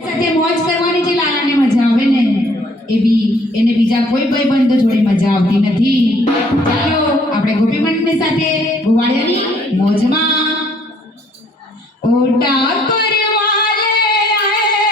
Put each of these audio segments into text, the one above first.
સાથે મોજ કરવાની જે લાલાને મજા આવે ને એવી એને બીજા કોઈ ભાઈબંધો જોડે મજા આવતી નથી ચાલો આપણે ગોપી મંડળની સાથે ગોવાળિયાની મોજમાં ઓટા પરવાલે આયે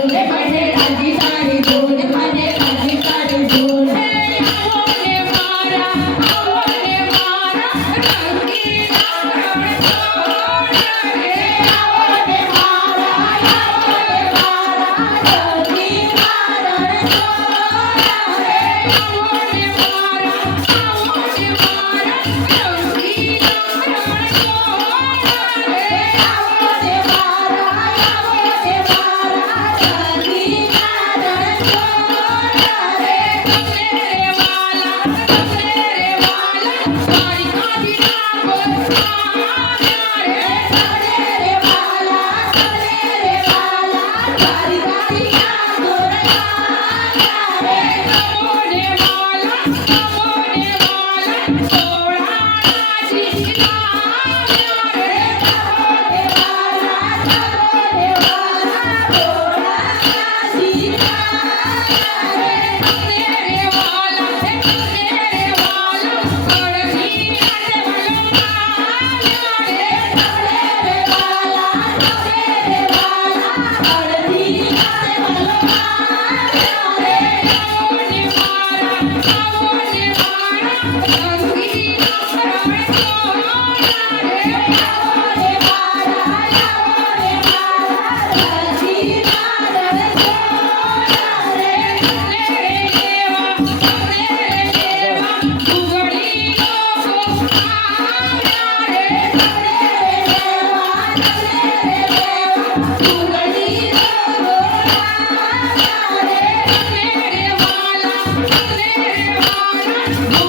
রে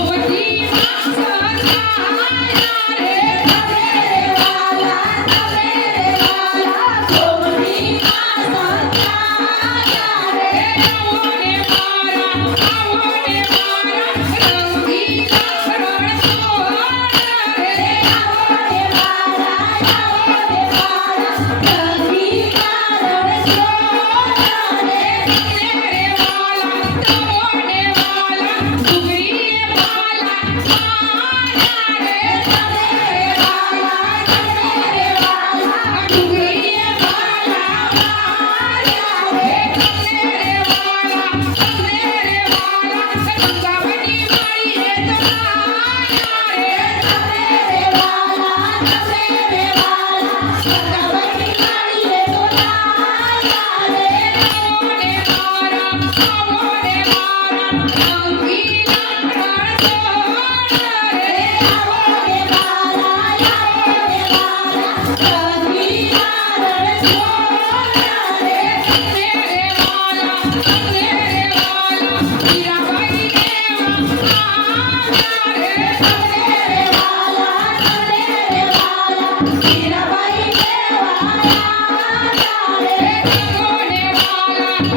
Vou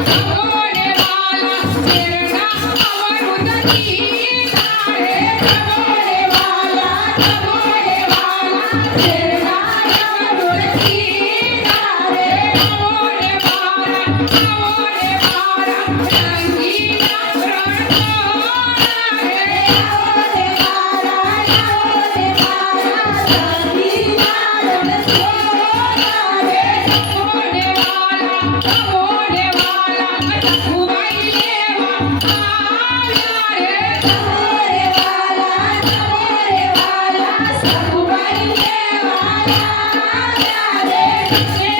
Oh! Thank you.